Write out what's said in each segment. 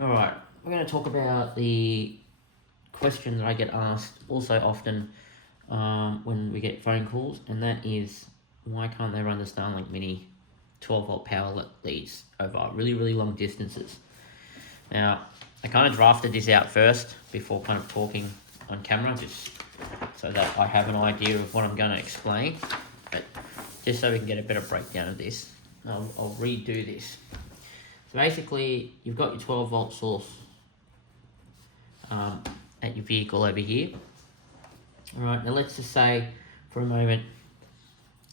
Alright, we're going to talk about the question that I get asked also often when we get phone calls, and that is, why can't they run the Starlink Mini 12 volt power leads over really, really long distances? Now, I kind of drafted this out first before kind of talking on camera, just so that I have an idea of what I'm going to explain, but just so we can get a better breakdown of this, I'll redo this. So basically, you've got your 12 volt source at your vehicle over here. All right, now let's just say for a moment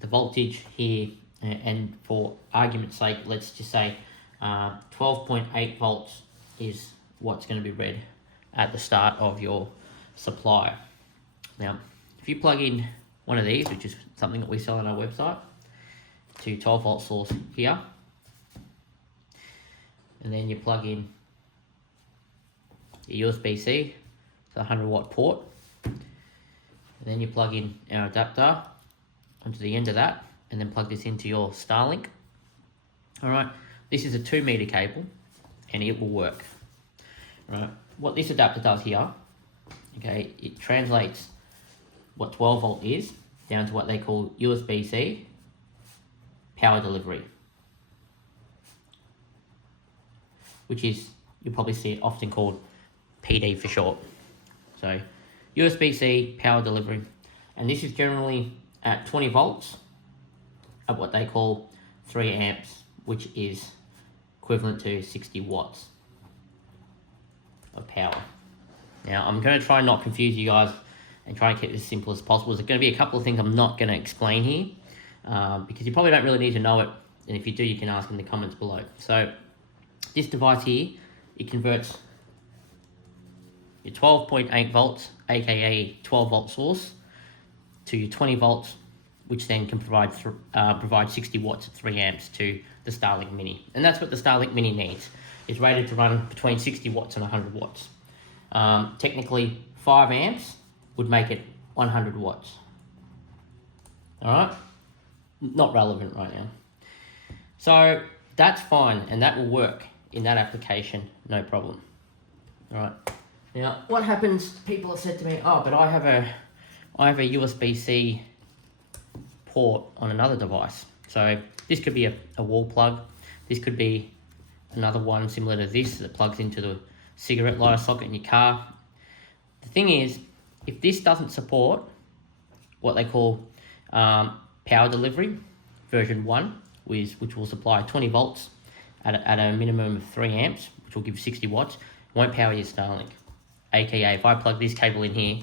the voltage here, and for argument's sake, let's just say 12.8 volts is what's going to be read at the start of your supply. Now, if you plug in one of these, which is something that we sell on our website, to 12 volt source here, and then you plug in your USB-C, so 100 watt port, and then you plug in our adapter onto the end of that, and then plug this into your Starlink. All right, this is a 2 meter cable, and it will work. All right, what this adapter does here, okay, it translates what 12 volt is down to what they call USB-C power delivery, which is, you'll probably see it often called PD for short. So USB-C power delivery, and this is generally at 20 volts at what they call 3 amps, which is equivalent to 60 watts of power. Now, I'm going to try and not confuse you guys and try and keep this as simple as possible. There's going to be a couple of things I'm not going to explain here because you probably don't really need to know it, and if you do, you can ask in the comments below. So this device here, it converts your 12.8 volts, aka 12 volt source, to your 20 volts, which then can provide 60 watts at 3 amps to the Starlink Mini. And that's what the Starlink Mini needs. It's rated to run between 60 watts and 100 watts. Technically, 5 amps would make it 100 watts. All right? Not relevant right now. So that's fine, and that will work in that application, no problem. All right. Now, what happens? People have said to me, "Oh, but I have a USB-C port on another device." So this could be a wall plug. This could be another one similar to this that plugs into the cigarette lighter socket in your car. The thing is, if this doesn't support what they call power delivery version 1, which will supply 20 volts at a minimum of 3 amps, which will give 60 watts, won't power your Starlink. AKA, if I plug this cable in here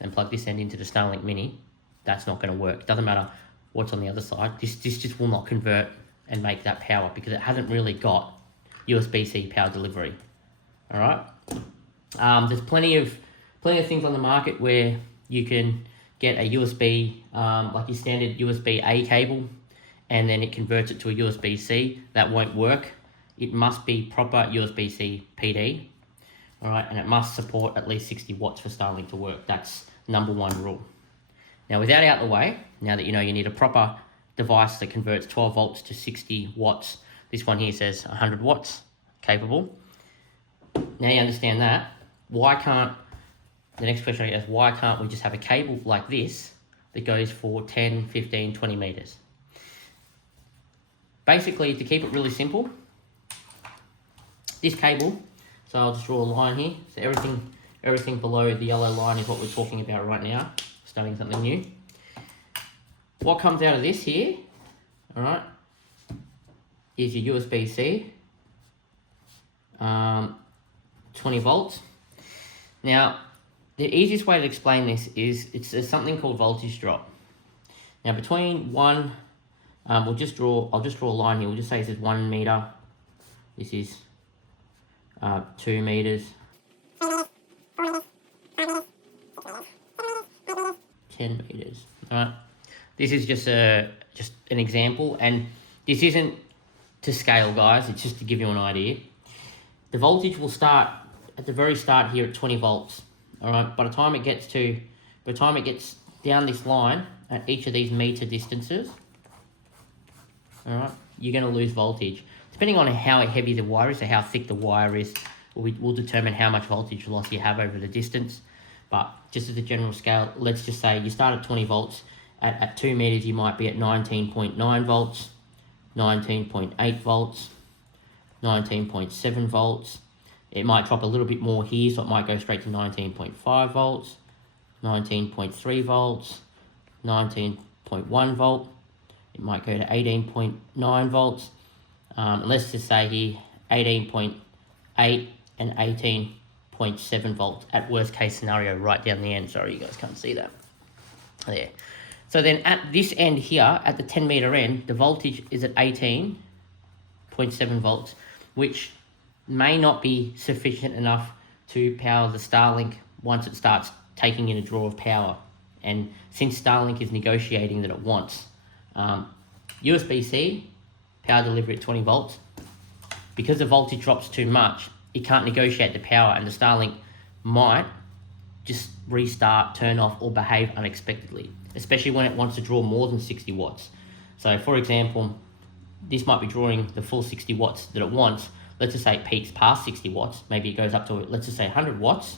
and plug this end into the Starlink Mini, that's not going to work. It doesn't matter what's on the other side. This just will not convert and make that power because it hasn't really got USB-C power delivery. All right. There's plenty of things on the market where you can get a USB, like your standard USB-A cable, and then it converts it to a USB-C. That won't work. It must be proper USB-C PD. All right, and it must support at least 60 watts for Starlink to work. That's number 1 rule. Now, with that out of the way, now that you know you need a proper device that converts 12 volts to 60 watts, this one here says 100 watts capable. Now you understand that, why can't, the next question I get is, why can't we just have a cable like this that goes for 10, 15, 20 meters? Basically, to keep it really simple, this cable, so I'll just draw a line here. So everything below the yellow line is what we're talking about right now, starting something new. What comes out of this here, all right, is your USB-C, 20 volts. Now, the easiest way to explain this is there's something called voltage drop. Now, between one, I'll just draw a line here. We'll just say this is 1 meter. This is 2 meters. 10 meters. All right. This is just an example, and this isn't to scale, guys. It's just to give you an idea. The voltage will start at the very start here at 20 volts. All right. By the time it gets down this line at each of these meter distances, all right, you're going to lose voltage. Depending on how heavy the wire is, or how thick the wire is, We'll determine how much voltage loss you have over the distance. But just as a general scale, let's just say you start at 20 volts. At 2 meters, you might be at 19.9 volts, 19.8 volts, 19.7 volts. It might drop a little bit more here, so it might go straight to 19.5 volts, 19.3 volts, 19.1 volt. It might go to 18.9 volts. Let's just say here 18.8 and 18.7 volts at worst case scenario right down the end. Sorry, you guys can't see that. There. So then at this end here, at the 10 meter end, the voltage is at 18.7 volts, which may not be sufficient enough to power the Starlink once it starts taking in a draw of power. And since Starlink is negotiating that it wants USB-C power delivery at 20 volts, because the voltage drops too much, it can't negotiate the power, and the Starlink might just restart, turn off, or behave unexpectedly, especially when it wants to draw more than 60 watts. So for example, this might be drawing the full 60 watts that it wants. Let's just say it peaks past 60 watts. Maybe it goes up to, let's just say 100 watts.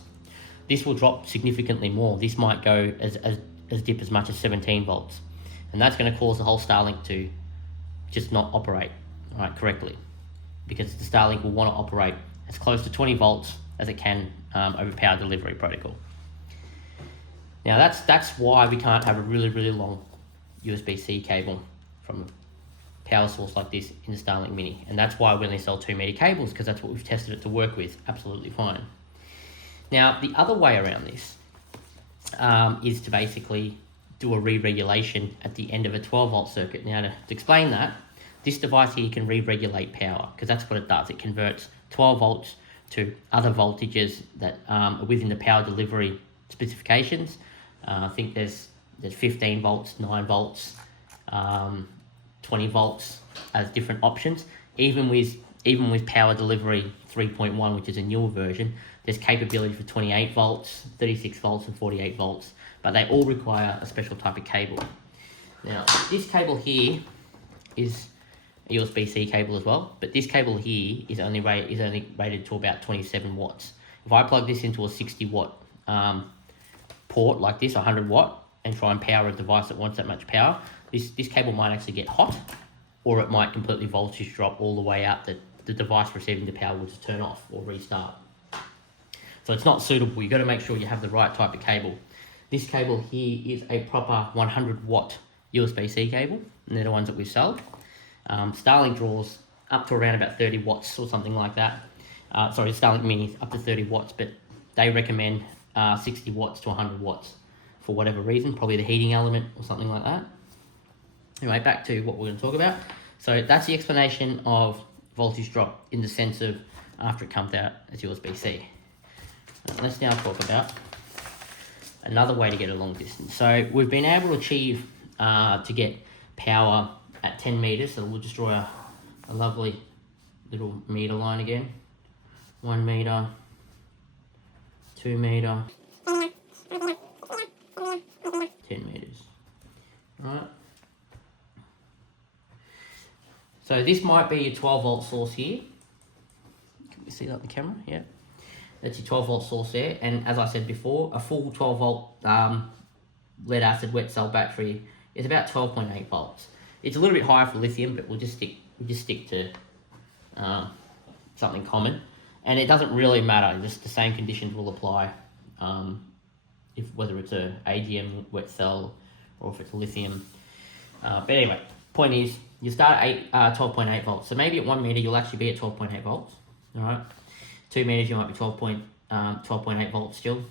This will drop significantly more. This might go as deep as much as 17 volts. And that's going to cause the whole Starlink to just not operate correctly, because the Starlink will want to operate as close to 20 volts as it can over power delivery protocol. Now that's why we can't have a really long USB-C cable from a power source like this in the Starlink Mini, and that's why we only sell 2 meter cables, because that's what we've tested it to work with absolutely fine. Now the other way around this is to basically do a re-regulation at the end of a 12 volt circuit. Now to explain that, this device here can re-regulate power, because that's what it does. It converts 12 volts to other voltages that are within the power delivery specifications. I think there's 15 volts, 9 volts, 20 volts as different options. Even with power delivery 3.1, which is a newer version, there's capability for 28 volts, 36 volts, and 48 volts, but they all require a special type of cable. Now, this cable here is a USB-C cable as well, but this cable here is only rated to about 27 watts. If I plug this into a 60 watt port like this, 100 watt, and try and power a device that wants that much power, this cable might actually get hot, or it might completely voltage drop all the way out that the device receiving the power will just turn off or restart. So it's not suitable. You've got to make sure you have the right type of cable. This cable here is a proper 100 watt USB-C cable, and they're the ones that we sell. Starlink draws up to around about 30 watts or something like that. Sorry, Starlink Mini up to 30 watts, but they recommend 60 watts to 100 watts for whatever reason, probably the heating element or something like that. Anyway, back to what we're going to talk about. So that's the explanation of voltage drop in the sense of after it comes out as USB-C. Let's now talk about another way to get a long distance. So we've been able to achieve to get power at 10 meters. So we'll just draw a lovely little meter line again. 1 meter, 2 meter, 10 meters. Right. So this might be your 12 volt source here. Can we see that on the camera? Yeah. That's your 12 volt source there. And as I said before, a full 12 volt lead acid wet cell battery is about 12.8 volts. It's a little bit higher for lithium, but we'll just stick to something common. And it doesn't really matter, just the same conditions will apply whether it's a AGM wet cell or if it's lithium. But anyway, point is, you start at 12.8 volts. So maybe at 1 meter, you'll actually be at 12.8 volts. All right. 2 meters, you might be 12.8 volts still.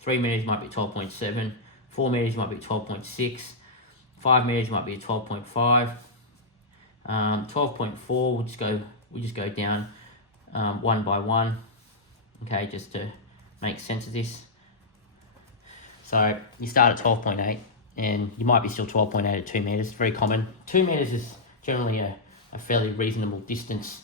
3 meters might be 12.7. 4 meters, you might be 12.6. 5 meters, you might be at 12.5. 12.4, we just go down one by one. Okay, just to make sense of this. So you start at 12.8, and you might be still 12.8 at 2 meters. It's very common. 2 meters is generally a fairly reasonable distance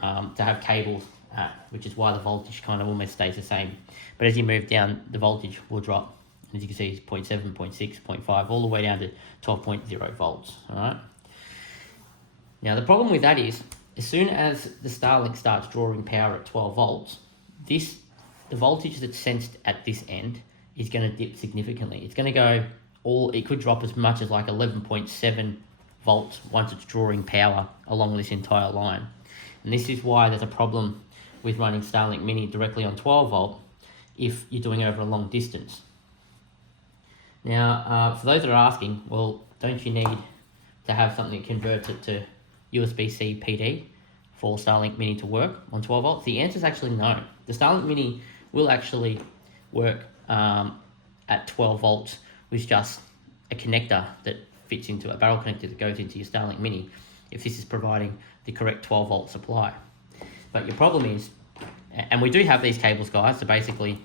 to have cables at, which is why the voltage kind of almost stays the same. But as you move down, the voltage will drop. As you can see, it's 0.7, 0.6, 0.5, all the way down to 12.0 volts. All right. Now the problem with that is, as soon as the Starlink starts drawing power at 12 volts, the voltage that's sensed at this end is going to dip significantly. It's going to go it could drop as much as like 11.7 volts once it's drawing power along this entire line. And this is why there's a problem with running Starlink Mini directly on 12 volt if you're doing it over a long distance. Now, for those that are asking, well, don't you need to have something that converts it to USB-C PD for Starlink Mini to work on 12 volts? The answer is actually no. The Starlink Mini will actually work at 12 volts with just a connector that fits into a barrel connector that goes into your Starlink Mini if this is providing the correct 12 volt supply. But your problem is, and we do have these cables, guys, so basically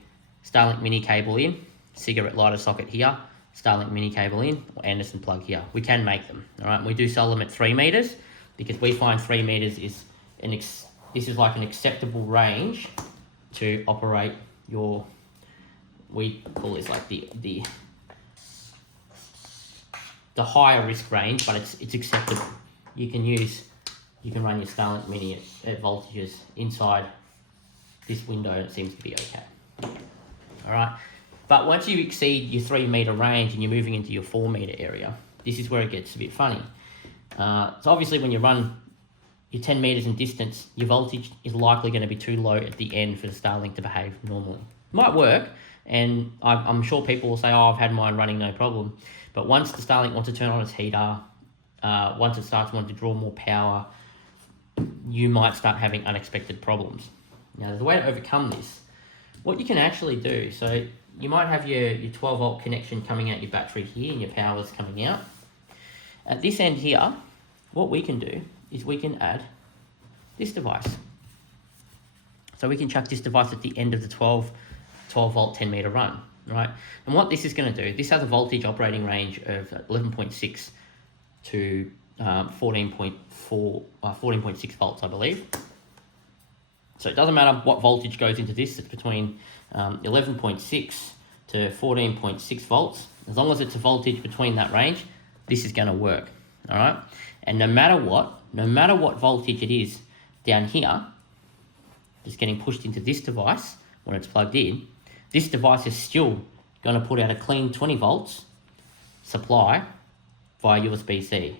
Starlink Mini cable in, cigarette lighter socket here, Starlink Mini cable in, or Anderson plug here. We can make them, all right? We do sell them at 3 meters because we find 3 meters is this is like an acceptable range to operate your, we call this like the higher risk range, but it's acceptable. You can run your Starlink Mini at voltages inside this window and it seems to be okay. All right, but once you exceed your 3 meter range and you're moving into your 4 meter area, this is where it gets a bit funny. So obviously when you run your 10 meters in distance, your voltage is likely going to be too low at the end for the Starlink to behave normally. It might work, and I'm sure people will say, oh, I've had mine running no problem. But once the Starlink wants to turn on its heater, once it starts wanting to draw more power, you might start having unexpected problems. Now, there's a way to overcome this. What you can actually do, so you might have your 12 volt connection coming out your battery here and your power's coming out. At this end here, what we can do is we can add this device. So we can chuck this device at the end of the 12 volt 10 meter run, right? And what this is going to do, this has a voltage operating range of 11.6 to 14.6 volts, I believe. So it doesn't matter what voltage goes into this, it's between 11.6 to 14.6 volts. As long as it's a voltage between that range, this is going to work, all right? And no matter what voltage it is down here, just getting pushed into this device when it's plugged in, this device is still going to put out a clean 20 volts supply via USB-C.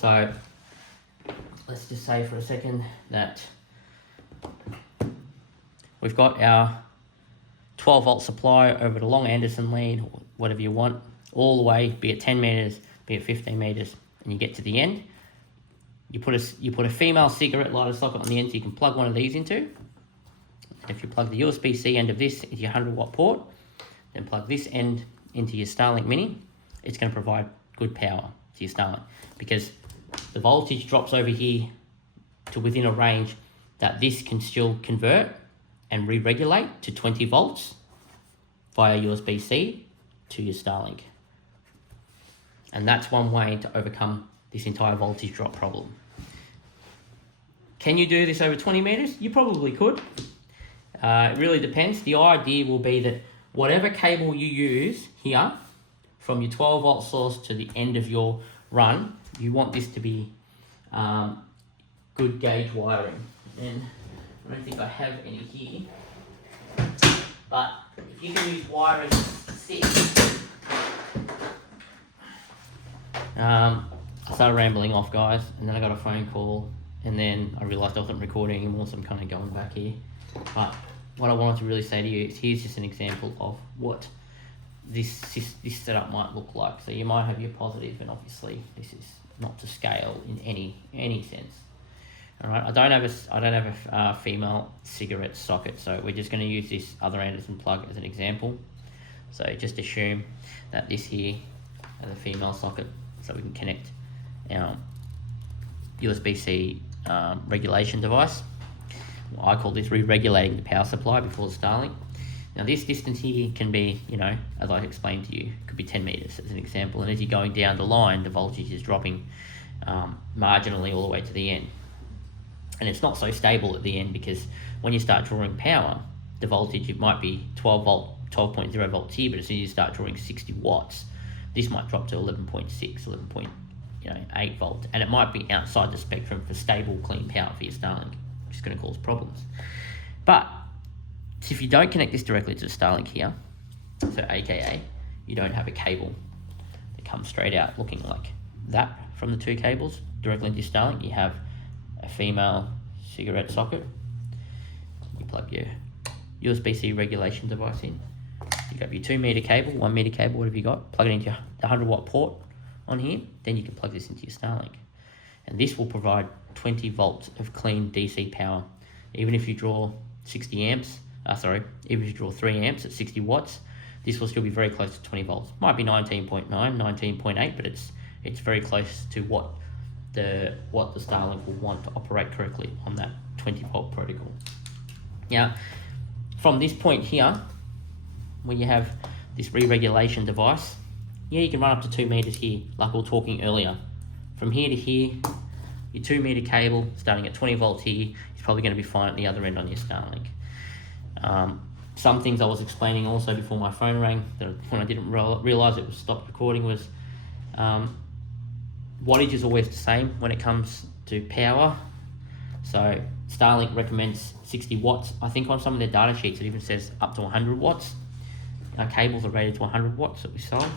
So let's just say for a second that we've got our 12 volt supply over the long Anderson lead, or whatever you want, all the way, be it 10 meters, be it 15 meters, and you get to the end. You put a female cigarette lighter socket on the end so you can plug one of these into. If you plug the USB-C end of this into your 100 watt port, then plug this end into your Starlink Mini, it's going to provide good power to your Starlink because the voltage drops over here to within a range that this can still convert and re-regulate to 20 volts via USB-C to your Starlink. And that's one way to overcome this entire voltage drop problem. Can you do this over 20 meters? You probably could. It really depends. The idea will be that whatever cable you use here, from your 12 volt source to the end of your run, you want this to be good gauge wiring. And I don't think I have any here, but if you can use wiring 6, I started rambling off, guys, and then I got a phone call, and then I realised I wasn't recording anymore, so I'm kind of going back here. But what I wanted to really say to you is here's just an example of what this setup might look like. So you might have your positive, and obviously this is not to scale in any sense. All right, I don't have a female cigarette socket, so we're just going to use this other Anderson plug as an example. So just assume that this here has a female socket, so we can connect our USB-C regulation device. I call this re-regulating the power supply before the Starlink. Now this distance here can be, as I explained to you, could be 10 meters as an example. And as you're going down the line, the voltage is dropping marginally all the way to the end. And it's not so stable at the end because when you start drawing power, the voltage, it might be 12.0 volts here, but as soon as you start drawing 60 watts, this might drop to 11.6, 11.8 volts. And it might be outside the spectrum for stable, clean power for your Starlink, which is going to cause problems. But if you don't connect this directly to the Starlink here, so aka you don't have a cable that comes straight out looking like that from the two cables directly into your Starlink, you have a female cigarette socket. You plug your USB-C regulation device in. You grab your 2 meter cable, 1 meter cable, whatever you got, plug it into the 100-watt port on here, then you can plug this into your Starlink. And this will provide 20 volts of clean DC power. Even if you draw 60 amps, even if you draw 3 amps at 60 watts, this will still be very close to 20 volts. Might be 19.9, 19.8, but it's very close to what the Starlink will want to operate correctly on that 20 volt protocol. Now, from this point here, where you have this re-regulation device, yeah, you can run up to 2 meters here, like we were talking earlier. From here to here, your 2 meter cable starting at 20 volts here is probably going to be fine at the other end on your Starlink. Some things I was explaining also before my phone rang, that when I didn't realize it was stopped recording, was wattage is always the same when it comes to power. So Starlink recommends 60 watts. I think on some of their data sheets it even says up to 100 watts. Our cables are rated to 100 watts that we sold.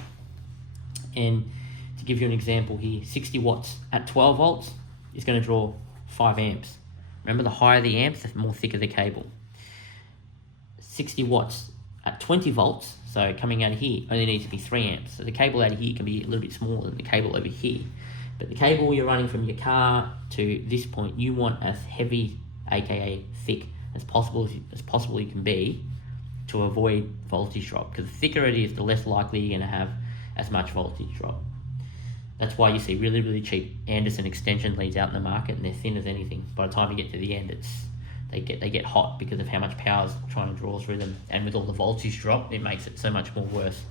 And to give you an example here, 60 watts at 12 volts is going to draw 5 amps. Remember, the higher the amps, the more thicker the cable. 60 watts at 20 volts, so coming out of here, only needs to be 3 amps. So the cable out of here can be a little bit smaller than the cable over here. But the cable you're running from your car to this point, you want as heavy, aka thick, as possible you can be to avoid voltage drop. Because the thicker it is, the less likely you're going to have as much voltage drop. That's why you see really, really cheap Anderson extension leads out in the market, and they're thin as anything. By the time you get to the end, they get hot because of how much power is trying to draw through them, and with all the voltage drop, it makes it so much more worse.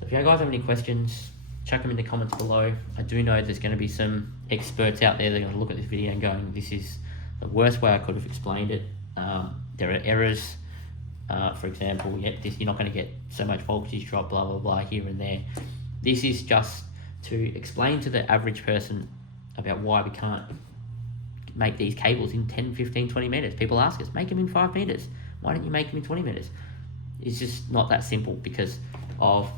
So if you guys have any questions, chuck them in the comments below. I do know there's going to be some experts out there that are going to look at this video and going, this is the worst way I could have explained it. There are errors. For example, you're not going to get so much voltage drop, blah, blah, blah, here and there. This is just to explain to the average person about why we can't make these cables in 10, 15, 20 meters. People ask us, make them in 5 meters. Why don't you make them in 20 meters? It's just not that simple because of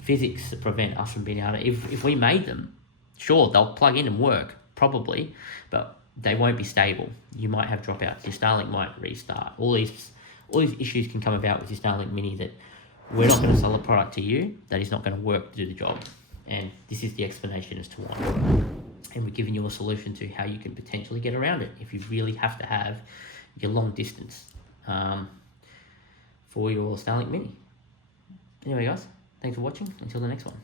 physics that prevent us from being able to, if we made them, sure, they'll plug in and work, probably, but they won't be stable. You might have dropouts. Your Starlink might restart. All these issues can come about with your Starlink Mini that we're not going to sell a product to you that is not going to work to do the job. And this is the explanation as to why. And we're giving you a solution to how you can potentially get around it if you really have to have your long distance for your Starlink Mini. Anyway, guys, thanks for watching. Until the next one.